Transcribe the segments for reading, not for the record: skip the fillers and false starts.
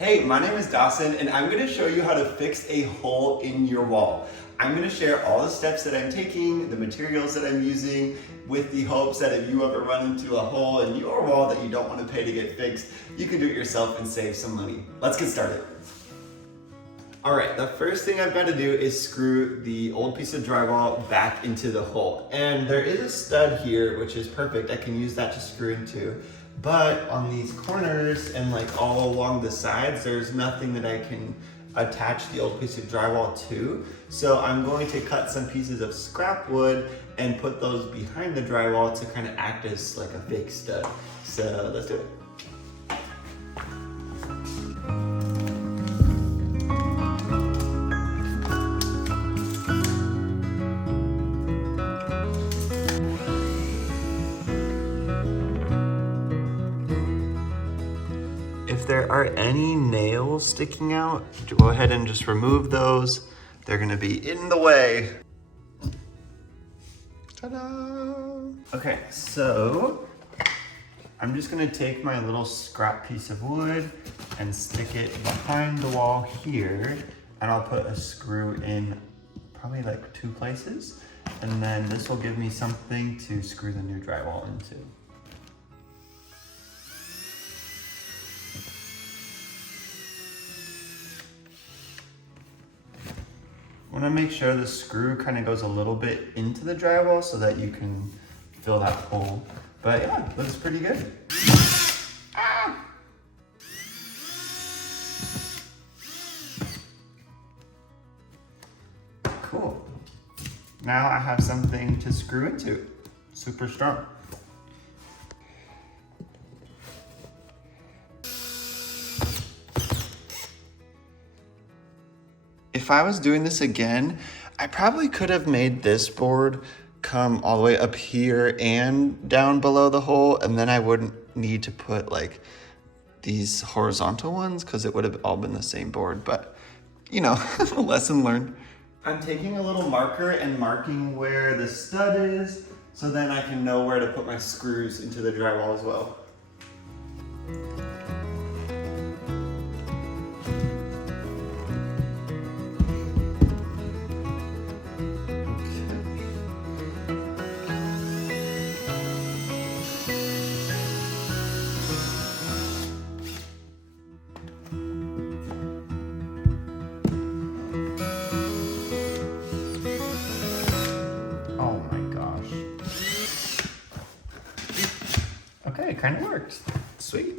Hey, my name is Dawson and I'm going to show you how to fix a hole in your wall. I'm going to share all the steps that I'm taking, the materials that I'm using, with the hopes that if you ever run into a hole in your wall that you don't want to pay to get fixed, you can do it yourself and save some money. Let's get started. All right, the first thing I've got to do is screw the old piece of drywall back into the hole. And there is a stud here, which is perfect. I can use that to screw into. But on these corners and like all along the sides, there's nothing that I can attach the old piece of drywall to. So I'm going to cut some pieces of scrap wood and put those behind the drywall to kind of act as like a fake stud. So let's do it. If there are any nails sticking out, go ahead and just remove those. They're gonna be in the way. Ta-da! Okay, so I'm just gonna take my little scrap piece of wood and stick it behind the wall here, and I'll put a screw in probably like 2 places, and then this will give me something to screw the new drywall into. I want to make sure the screw kind of goes a little bit into the drywall so that you can fill that hole. But yeah, looks pretty good. Ah! Cool. Now I have something to screw into. Super strong. If I was doing this again, I probably could have made this board come all the way up here and down below the hole, and then I wouldn't need to put like these horizontal ones because it would have all been the same board, but you know, lesson learned. I'm taking a little marker and marking where the stud is so then I can know where to put my screws into the drywall as well. Okay, it kind of works. Sweet.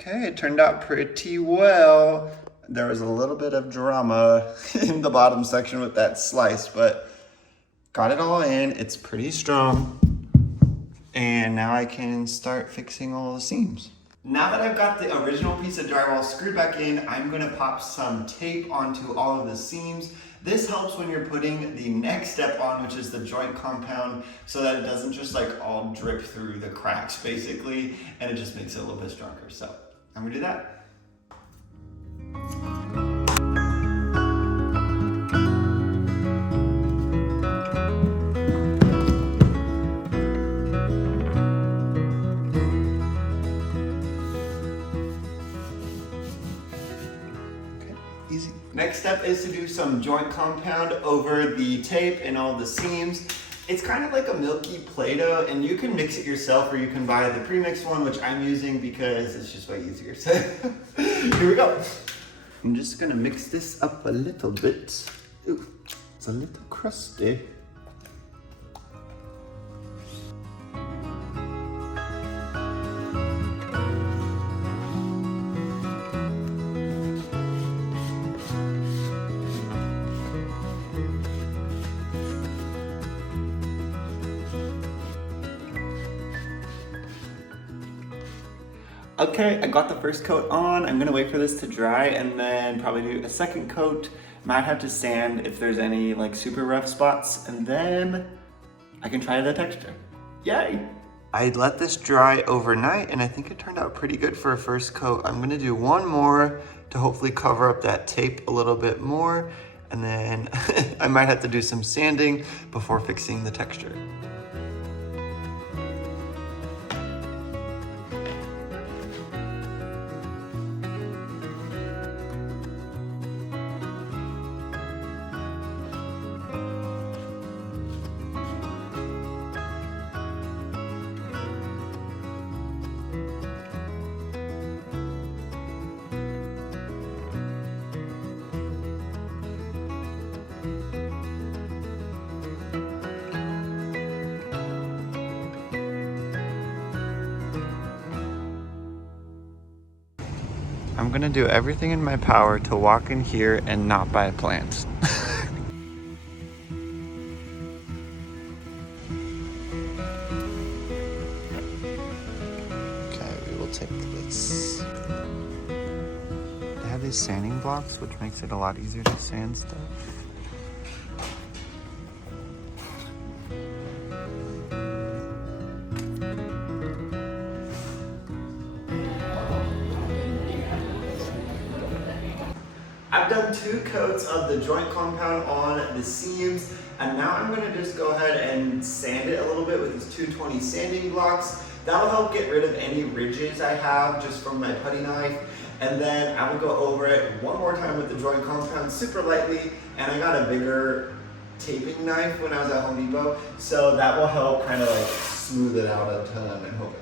Okay, it turned out pretty well. There was a little bit of drama in the bottom section with that slice, but got it all in. It's pretty strong. And now I can start fixing all the seams. Now that I've got the original piece of drywall screwed back in, I'm gonna pop some tape onto all of the seams. This helps when you're putting the next step on, which is the joint compound, so that it doesn't just like all drip through the cracks basically, and it just makes it a little bit stronger. So I'm gonna do that. Easy. Next step is to do some joint compound over the tape and all the seams. It's kind of like a milky Play-Doh, and you can mix it yourself or you can buy the pre-mixed one, which I'm using because it's just way easier. So here we go. I'm just gonna mix this up a little bit. Ooh, it's a little crusty. Okay, I got the first coat on. I'm gonna wait for this to dry and then probably do a second coat. Might have to sand if there's any like super rough spots, and then I can try the texture. Yay! I let this dry overnight and I think it turned out pretty good for a first coat. I'm gonna do one more to hopefully cover up that tape a little bit more, and then I might have to do some sanding before fixing the texture. I'm gonna do everything in my power to walk in here and not buy plants. Okay, we will take this. They have these sanding blocks, which makes it a lot easier to sand stuff. I've done 2 coats of the joint compound on the seams, and now I'm gonna just go ahead and sand it a little bit with these 220 sanding blocks. That'll help get rid of any ridges I have just from my putty knife. And then I will go over it one more time with the joint compound super lightly, and I got a bigger taping knife when I was at Home Depot, so that will help kind of like smooth it out a ton and hope it.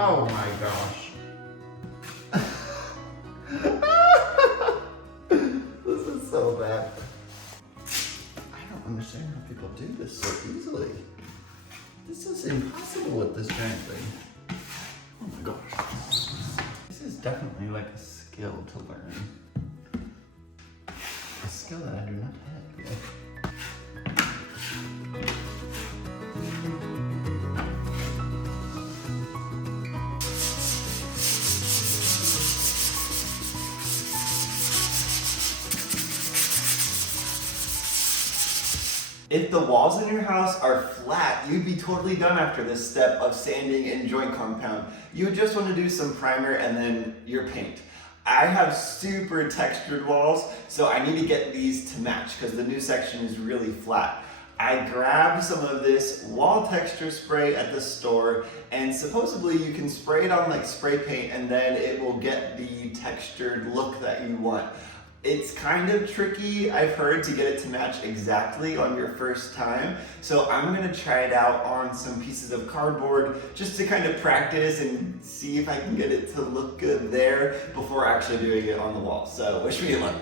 Oh my gosh. This is so bad. I don't understand how people do this so easily. This is impossible with this giant thing. Oh my gosh. This is definitely like a skill to learn. A skill that I do not have yet. If the walls in your house are flat, you'd be totally done after this step of sanding and joint compound. You would just want to do some primer and then your paint. I have super textured walls, so I need to get these to match because the new section is really flat. I grabbed some of this wall texture spray at the store, and supposedly you can spray it on like spray paint and then it will get the textured look that you want. It's kind of tricky, I've heard, to get it to match exactly on your first time. So I'm gonna try it out on some pieces of cardboard just to kind of practice and see if I can get it to look good there before actually doing it on the wall. So wish me luck.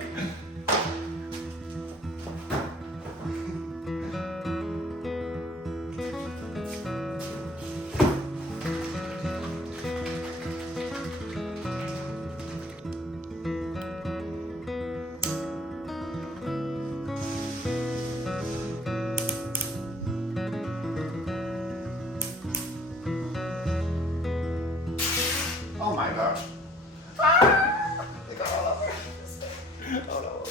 Oh my gosh. Ah! They got all over. Oh no,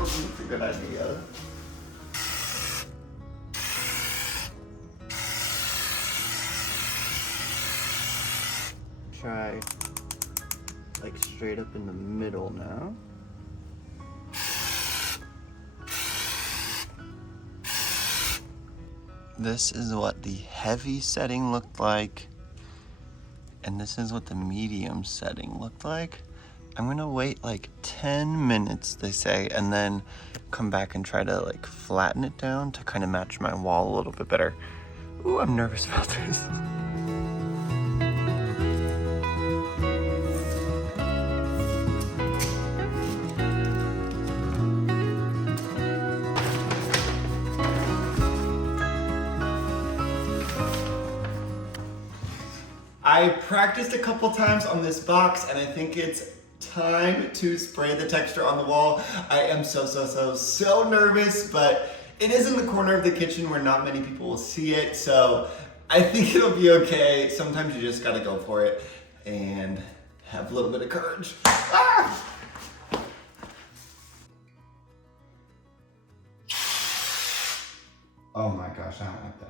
This is a good idea. Try like straight up in the middle now. This is what the heavy setting looked like. And this is what the medium setting looked like. I'm gonna wait like 10 minutes, they say, and then come back and try to like flatten it down to kind of match my wall a little bit better. Ooh, I'm nervous about this. I practiced a couple times on this box and I think it's time to spray the texture on the wall. I am so nervous, but it is in the corner of the kitchen where not many people will see it, so I think it'll be okay. Sometimes you just gotta go for it and have a little bit of courage. Ah! Oh my gosh, I don't like that.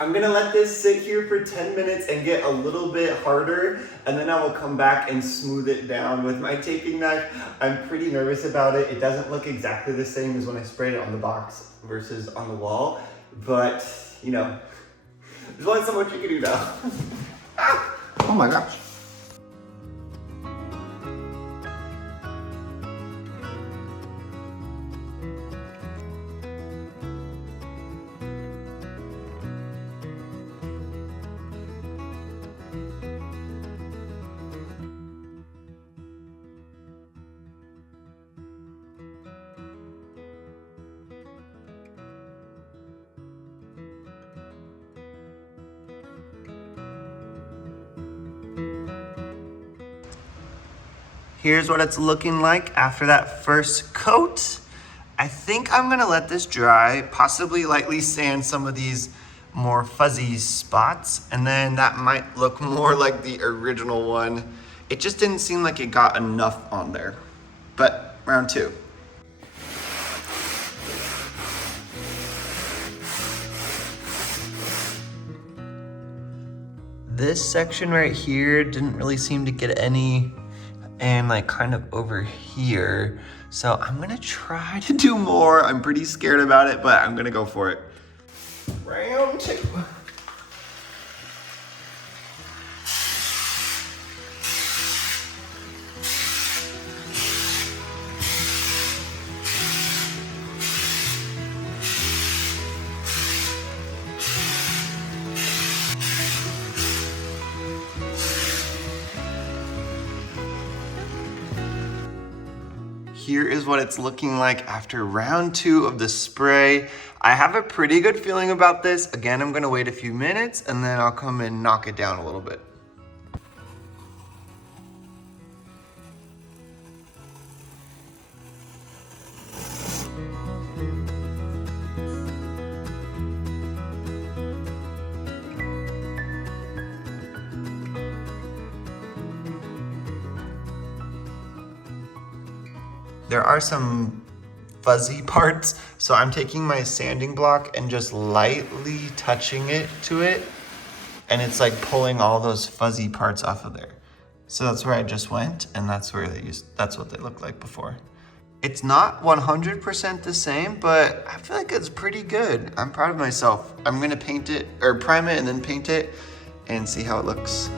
I'm gonna let this sit here for 10 minutes and get a little bit harder, and then I will come back and smooth it down with my taping knife. I'm pretty nervous about it. It doesn't look exactly the same as when I sprayed it on the box versus on the wall, but you know, there's only so much you can do now. Ah! Oh my gosh. Here's what it's looking like after that first coat. I think I'm gonna let this dry, possibly lightly sand some of these more fuzzy spots, and then that might look more like the original one. It just didn't seem like it got enough on there. But round two. This section right here didn't really seem to get any, and like kind of over here. So I'm gonna try to do more. I'm pretty scared about it, but I'm gonna go for it. Round two. Here is what it's looking like after round two of the spray. I have a pretty good feeling about this. Again, I'm gonna wait a few minutes and then I'll come and knock it down a little bit. There are some fuzzy parts, so I'm taking my sanding block and just lightly touching it to it, and it's like pulling all those fuzzy parts off of there. So that's where I just went, and that's where that's what they looked like before. It's not 100% the same, but I feel like it's pretty good. I'm proud of myself. I'm gonna paint it, or prime it and then paint it, and see how it looks.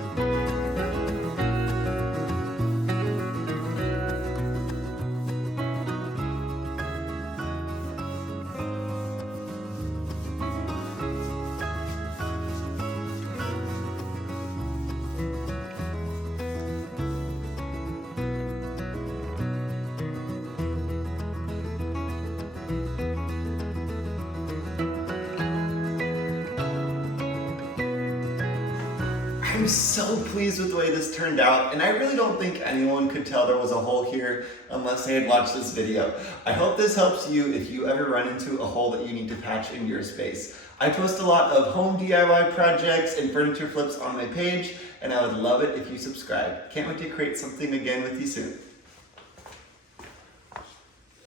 I'm so pleased with the way this turned out, and I really don't think anyone could tell there was a hole here unless they had watched this video. I hope this helps you if you ever run into a hole that you need to patch in your space. I post a lot of home DIY projects and furniture flips on my page, and I would love it if you subscribe. Can't wait to create something again with you soon.